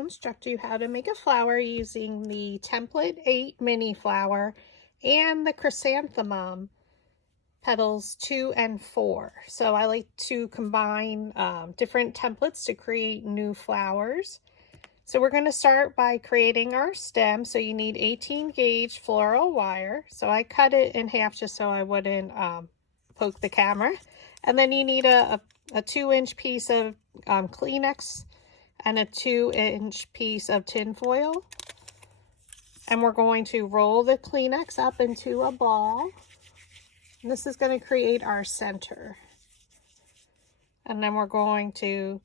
will instruct you how to make a flower using the Template 8 Mini Flower and the Chrysanthemum petals 2 and 4. So I like to combine different templates to create new flowers. So we're going to start by creating our stem. So you need 18 gauge floral wire. So I cut it in half just so I wouldn't poke the camera. And then you need a 2-inch piece of Kleenex and a 2-inch piece of tin foil. And we're going to roll the Kleenex up into a ball. And this is going to create our center. And then we're going to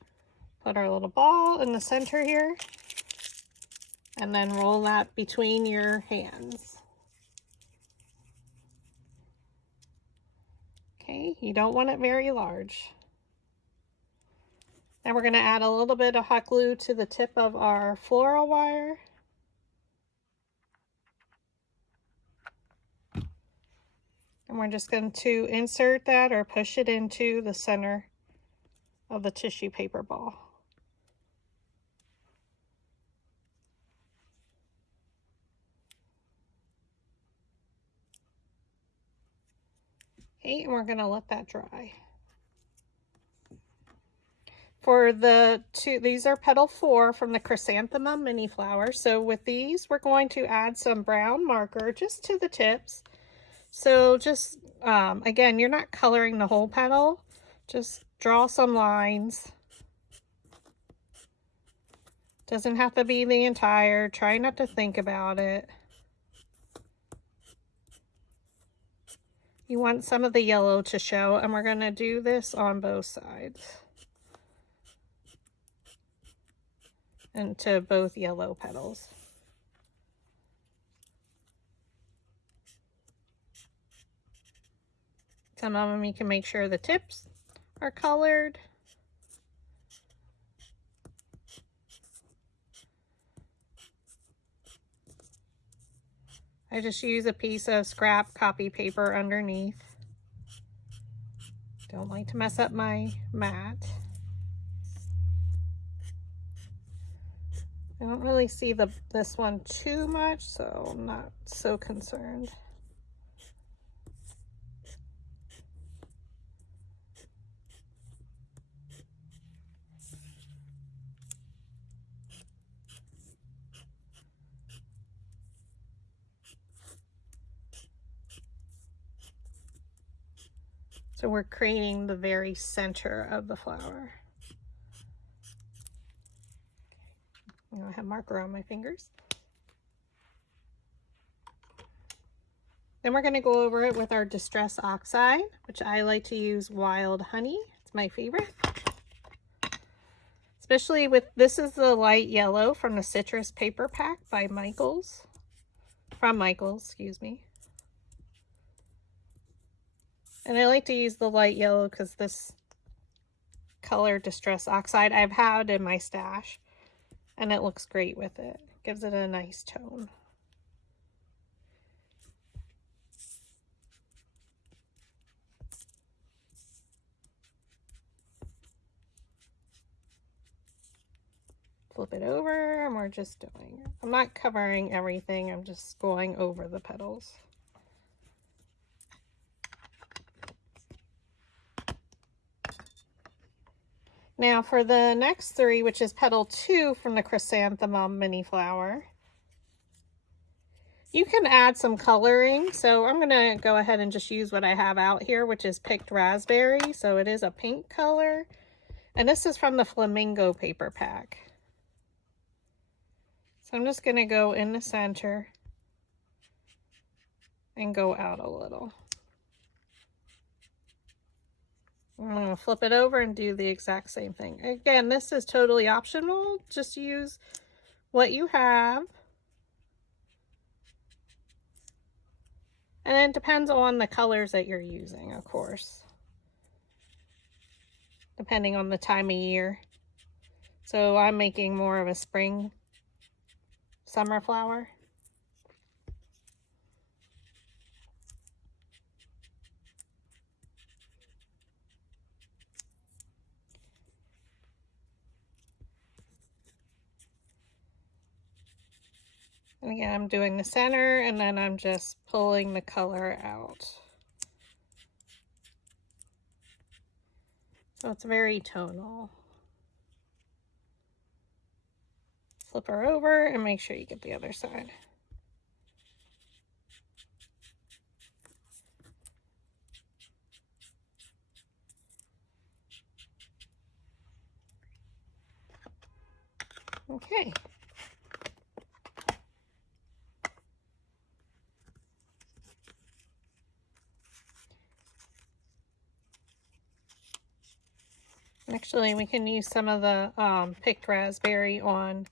put our little ball in the center here. And then roll that between your hands. Okay, you don't want it very large. Now we're going to add a little bit of hot glue to the tip of our floral wire. And we're just going to insert that or push it into the center of the tissue paper ball. Okay, and we're going to let that dry. For the two, these are petal 4 from the Chrysanthemum Mini Flower. So with these, we're going to add some brown marker just to the tips. So just, again, you're not coloring the whole petal. Just draw some lines. Doesn't have to be the entire. Try not to think about it. You want some of the yellow to show, and we're going to do this on both sides. And to both yellow petals. Some of them you can make sure the tips are colored. I just use a piece of scrap copy paper underneath. Don't like to mess up my mat. I don't really see this one too much, so I'm not so concerned. So we're creating the very center of the flower. I have marker on my fingers. Then we're going to go over it with our Distress Oxide, which I like to use Wild Honey. It's my favorite. Especially with, this is the light yellow from the Citrus Paper Pack by Michaels. From Michaels, excuse me. And I like to use the light yellow because this color Distress Oxide I've had in my stash. And it looks great with it. Gives it a nice tone. Flip it over, and we're just doing it. I'm not covering everything, I'm just going over the petals. Now for the next 3, which is petal 2 from the Chrysanthemum Mini Flower, you can add some coloring. So I'm going to go ahead and just use what I have out here, which is picked raspberry. So it is a pink color. And this is from the Flamingo Paper Pack. So I'm just going to go in the center and go out a little. I'm going to flip it over and do the exact same thing. Again, this is totally optional. Just use what you have. And it depends on the colors that you're using, of course. Depending on the time of year. So I'm making more of a spring, summer flower. And again, I'm doing the center and then I'm just pulling the color out. So it's very tonal. Flip her over and make sure you get the other side. Okay. Actually, we can use some of the picked raspberry on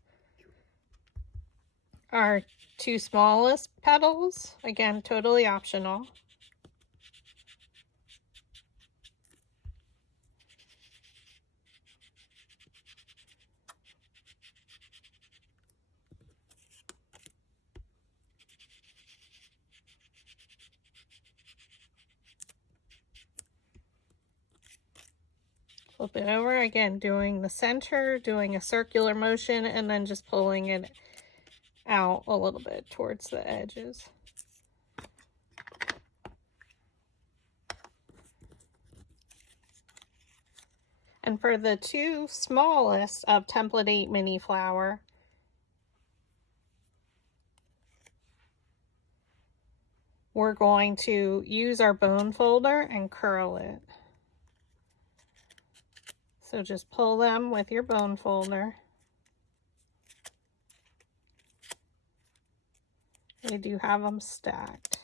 our two smallest petals. Again, totally optional. Flip it over, again, doing the center, doing a circular motion, and then just pulling it out a little bit towards the edges. And for the two smallest of Template 8 Mini Flower, we're going to use our bone folder and curl it. So just pull them with your bone folder. We do have them stacked.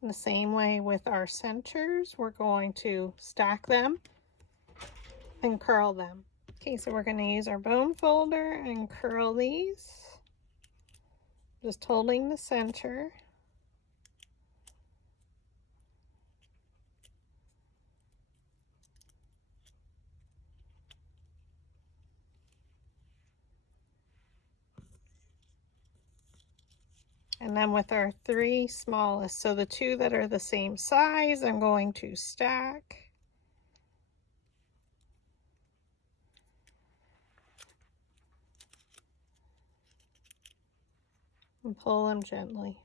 The same way with our centers, we're going to stack them and curl them. Okay, so we're going to use our bone folder and curl these, just holding the center. And then with our three smallest, so the two that are the same size, I'm going to stack. And pull them gently.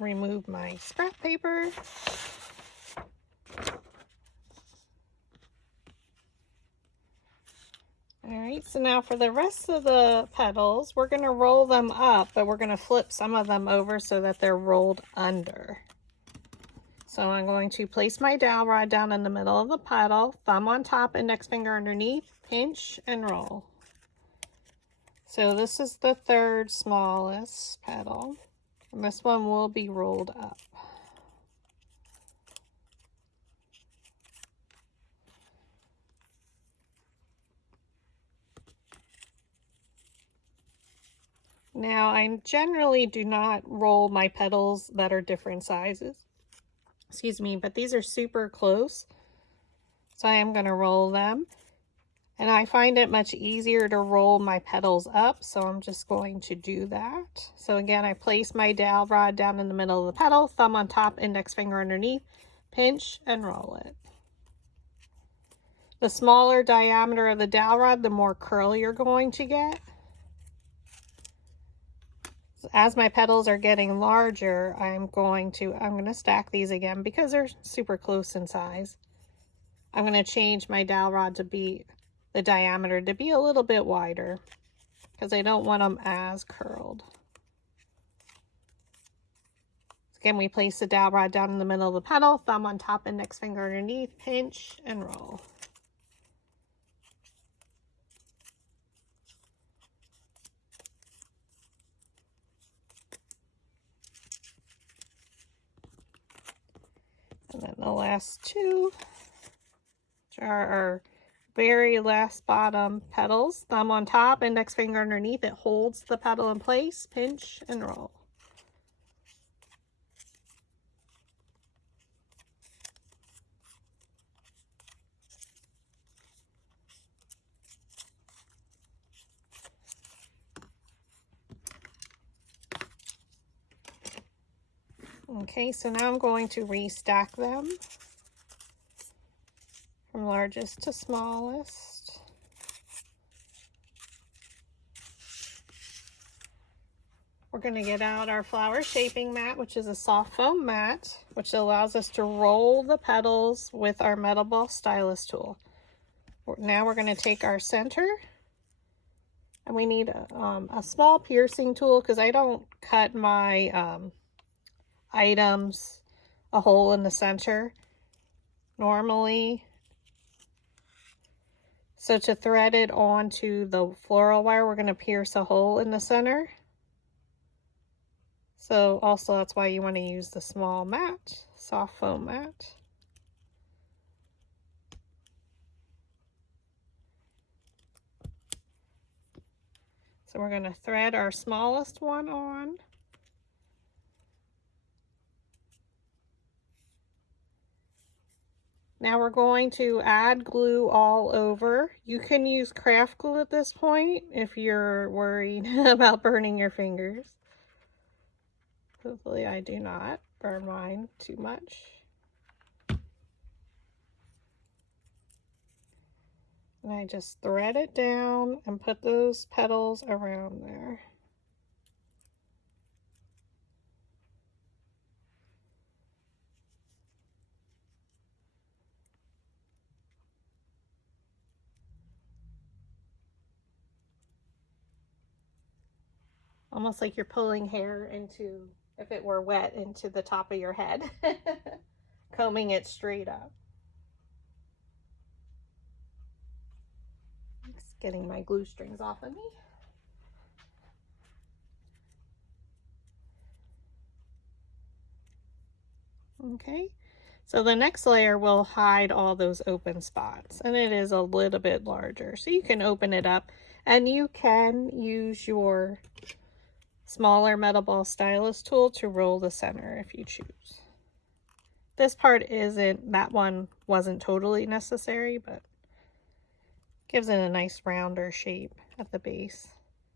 Remove my scrap paper. Alright, so now for the rest of the petals, we're going to roll them up, but we're going to flip some of them over so that they're rolled under. So I'm going to place my dowel rod down in the middle of the petal, thumb on top, index finger underneath, pinch and roll. So this is the third smallest petal, and this one will be rolled up. Now, I generally do not roll my petals that are different sizes. Excuse me, but these are super close. So I am going to roll them. And I find it much easier to roll my petals up, so I'm just going to do that. So again, I place my dowel rod down in the middle of the petal, thumb on top, index finger underneath, pinch and roll it. The smaller diameter of the dowel rod, the more curl you're going to get. As my petals are getting larger, I'm going to stack these again because they're super close in size. I'm going to change my dowel rod to be the diameter to be a little bit wider because I don't want them as curled. Again, we place the dowel rod down in the middle of the petal, thumb on top, index finger underneath, pinch and roll. And then the last two, which are our very last bottom petals. Thumb on top, index finger underneath. It holds the petal in place. Pinch and roll. Okay, so now I'm going to restack them from largest to smallest. We're going to get out our flower shaping mat, which is a soft foam mat, which allows us to roll the petals with our metal ball stylus tool. Now we're going to take our center, and we need a small piercing tool because I don't cut my items a hole in the center normally. So to thread it onto the floral wire, we're going to pierce a hole in the center. So also that's why you want to use the small mat, soft foam mat. So we're going to thread our smallest one on. Now we're going to add glue all over. You can use craft glue at this point if you're worried about burning your fingers. Hopefully I do not burn mine too much. And I just thread it down and put those petals around there. Almost like you're pulling hair into, if it were wet, into the top of your head. Combing it straight up. Just getting my glue strings off of me. Okay, so the next layer will hide all those open spots, and it is a little bit larger. So you can open it up, and you can use your smaller metal ball stylus tool to roll the center if you choose. This part isn't, that one wasn't totally necessary, but gives it a nice rounder shape at the base.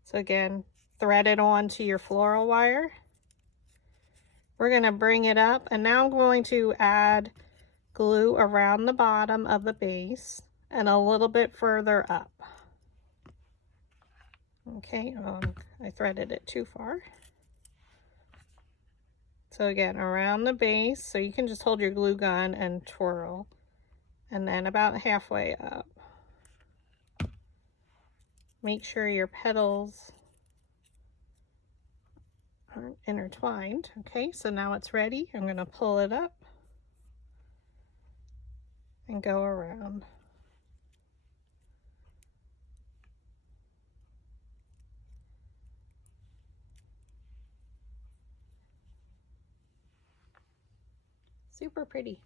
So again, thread it onto your floral wire. We're going to bring it up, and now I'm going to add glue around the bottom of the base and a little bit further up. Okay, I threaded it too far. So again, around the base, so you can just hold your glue gun and twirl, and then about halfway up. Make sure your petals aren't intertwined. Okay, so now it's ready. I'm going to pull it up and go around. Super pretty.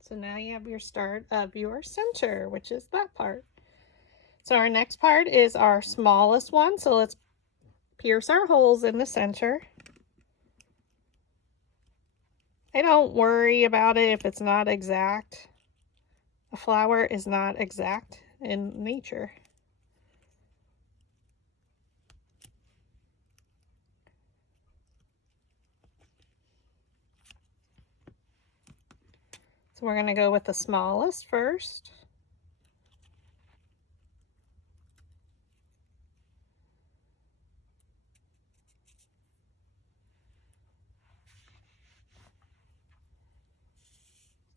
So now you have your start of your center, which is that part. So our next part is our smallest one. So let's pierce our holes in the center. I don't worry about it if it's not exact. A flower is not exact in nature. So we're going to go with the smallest first.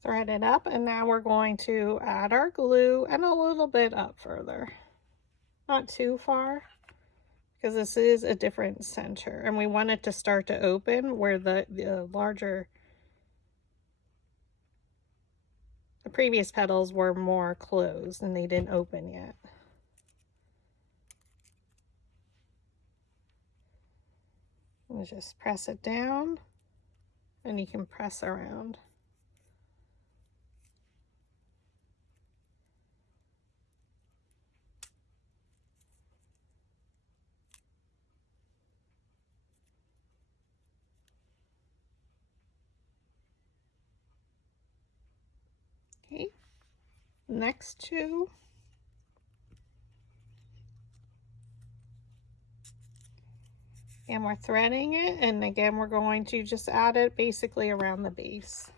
Thread it up, and now we're going to add our glue and a little bit up further. Not too far, because this is a different center, and we want it to start to open where the larger, the previous petals were more closed and they didn't open yet. And just press it down, and you can press around. next two. And we're threading it, and again we're going to just add it basically around the base.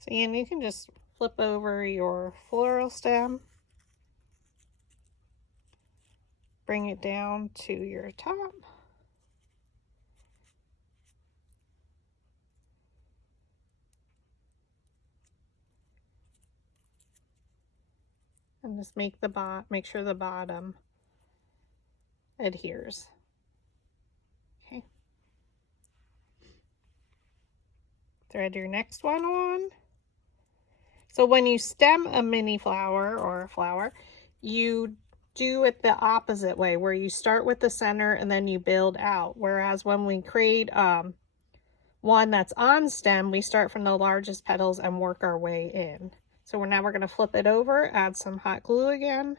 So, and you can just flip over your floral stem, bring it down to your top. And just make sure the bottom adheres. Okay. Thread your next one on. So when you stem a mini flower or a flower, you do it the opposite way, where you start with the center and then you build out. Whereas when we create one that's on stem, we start from the largest petals and work our way in. So now we're going to flip it over, add some hot glue again.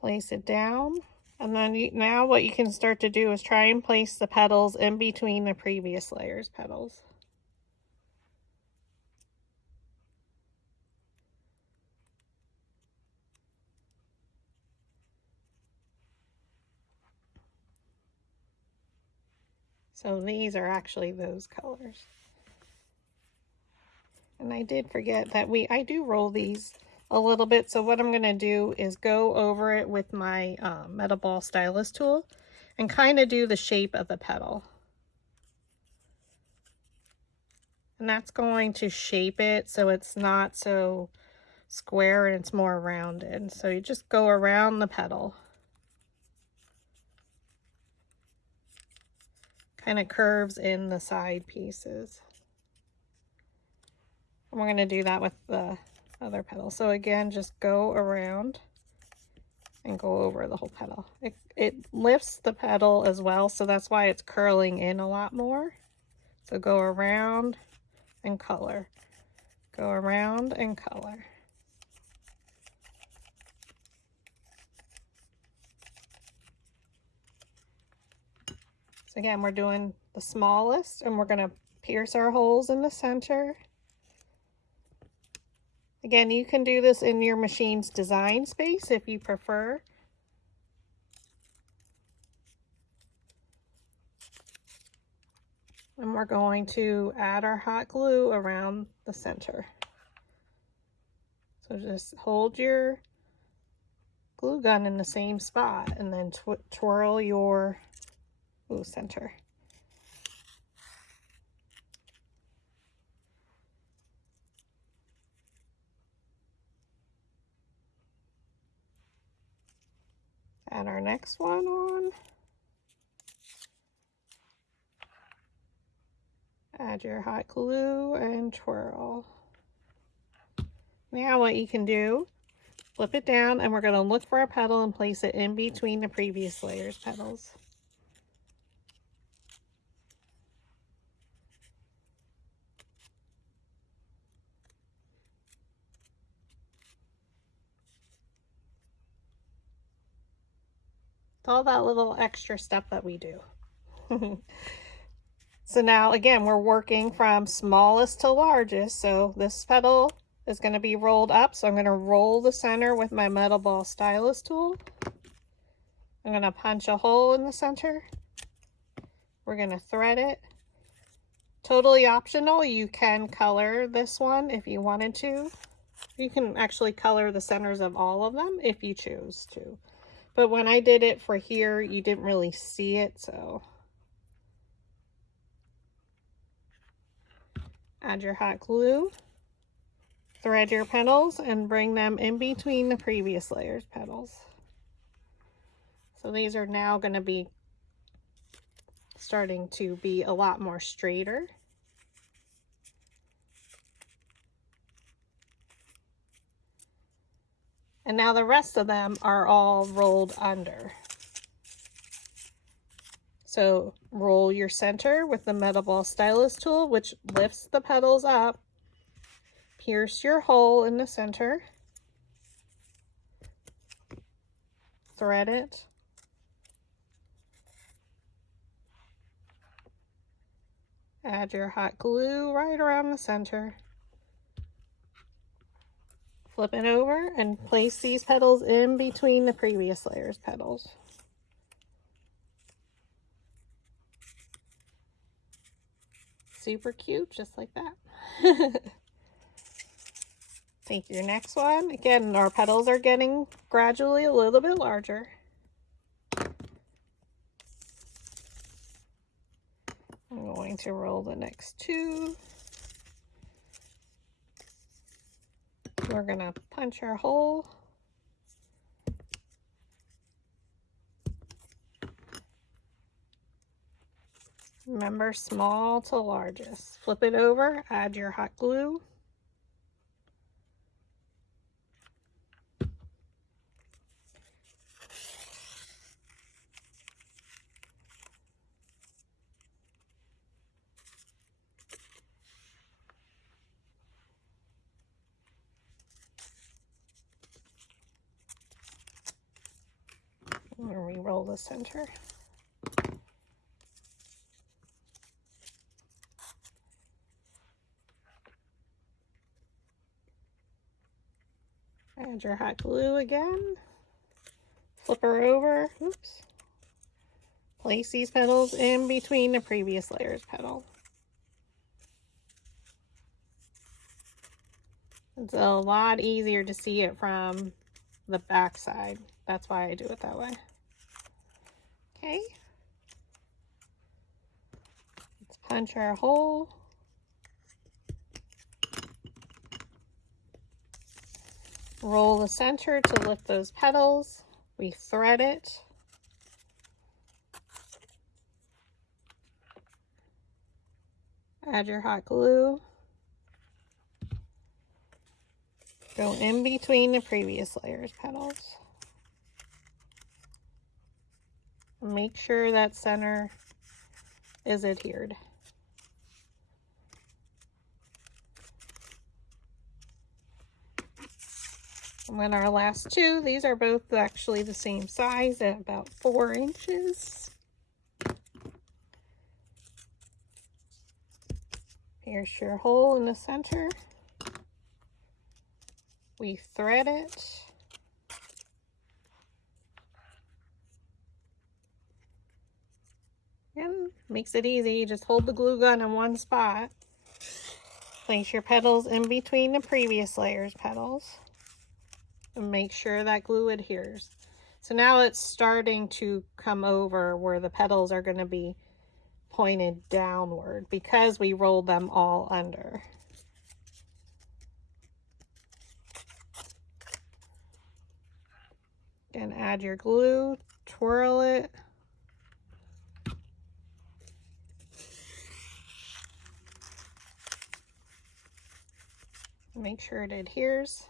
Place it down. And then now what you can start to do is try and place the petals in between the previous layer's petals. So these are actually those colors. And I did forget that I do roll these a little bit. So what I'm going to do is go over it with my metal ball stylus tool and kind of do the shape of the petal. And that's going to shape it so it's not so square and it's more rounded. So you just go around the petal. Kind of curves in the side pieces. And we're going to do that with the other petal. So again, just go around and go over the whole petal. It lifts the petal as well, so that's why it's curling in a lot more. So go around and color. Go around and color. So again, we're doing the smallest, and we're going to pierce our holes in the center. Again, you can do this in your machine's design space if you prefer. And we're going to add our hot glue around the center. So just hold your glue gun in the same spot and then twirl your center. Add our next one on. Add your hot glue and twirl. Now what you can do, flip it down, and we're going to look for a petal and place it in between the previous layer's petals. It's all that little extra stuff that we do. So now again, we're working from smallest to largest. So this petal is going to be rolled up. So I'm going to roll the center with my metal ball stylus tool. I'm going to punch a hole in the center. We're going to thread it. Totally optional. You can color this one if you wanted to. You can actually color the centers of all of them if you choose to. But when I did it for here, you didn't really see it, so. Add your hot glue, thread your petals, and bring them in between the previous layer's petals. So these are now going to be starting to be a lot more straighter. And now the rest of them are all rolled under. So roll your center with the metal ball stylus tool, which lifts the petals up. Pierce your hole in the center. thread it. Add your hot glue right around the center. Flip it over and place these petals in between the previous layer's petals. Super cute, just like that. Take your next one. Again, our petals are getting gradually a little bit larger. I'm going to roll the next two. We're going to punch our hole. Remember, small to largest. Flip it over, add your hot glue. I'm going to re-roll the center. Add your hot glue again. Flip her over. Oops. Place these petals in between the previous layer's petal. It's a lot easier to see it from the back side. That's why I do it that way. Okay. Let's punch our hole. Roll the center to lift those petals. We thread it. Add your hot glue. Go in between the previous layer's petals. Make sure that center is adhered. And then our last two, these are both actually the same size at about 4 inches. Here's your hole in the center. We thread it. And makes it easy. Just hold the glue gun in one spot. Place your petals in between the previous layer's petals. And make sure that glue adheres. So now it's starting to come over where the petals are going to be pointed downward because we rolled them all under. And add your glue, twirl it. Make sure it adheres.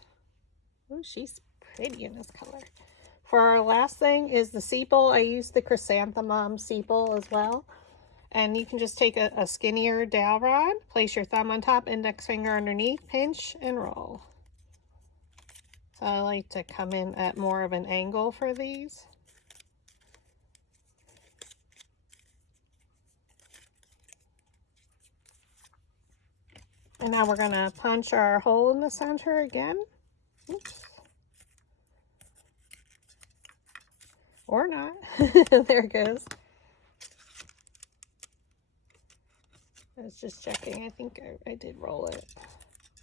Oh, she's pretty in this color. For our last thing is the sepal. I use the Chrysanthemum sepal as well. And you can just take a skinnier dowel rod, place your thumb on top, index finger underneath, pinch and roll. So I like to come in at more of an angle for these. And now we're going to punch our hole in the center again. Oops. Or not. There it goes. I was just checking. I think I did roll it.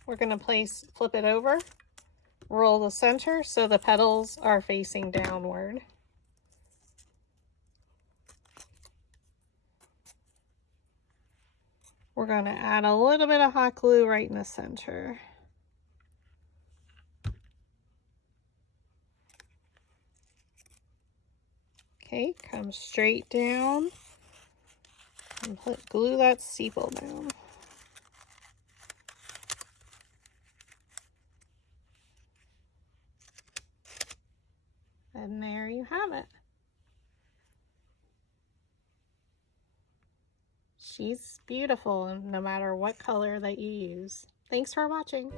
We're going to flip it over, roll the center so the petals are facing downward. We're going to add a little bit of hot glue right in the center. Okay, come straight down and glue that sepal down. And there you have it. She's beautiful no matter what color that you use. Thanks for watching.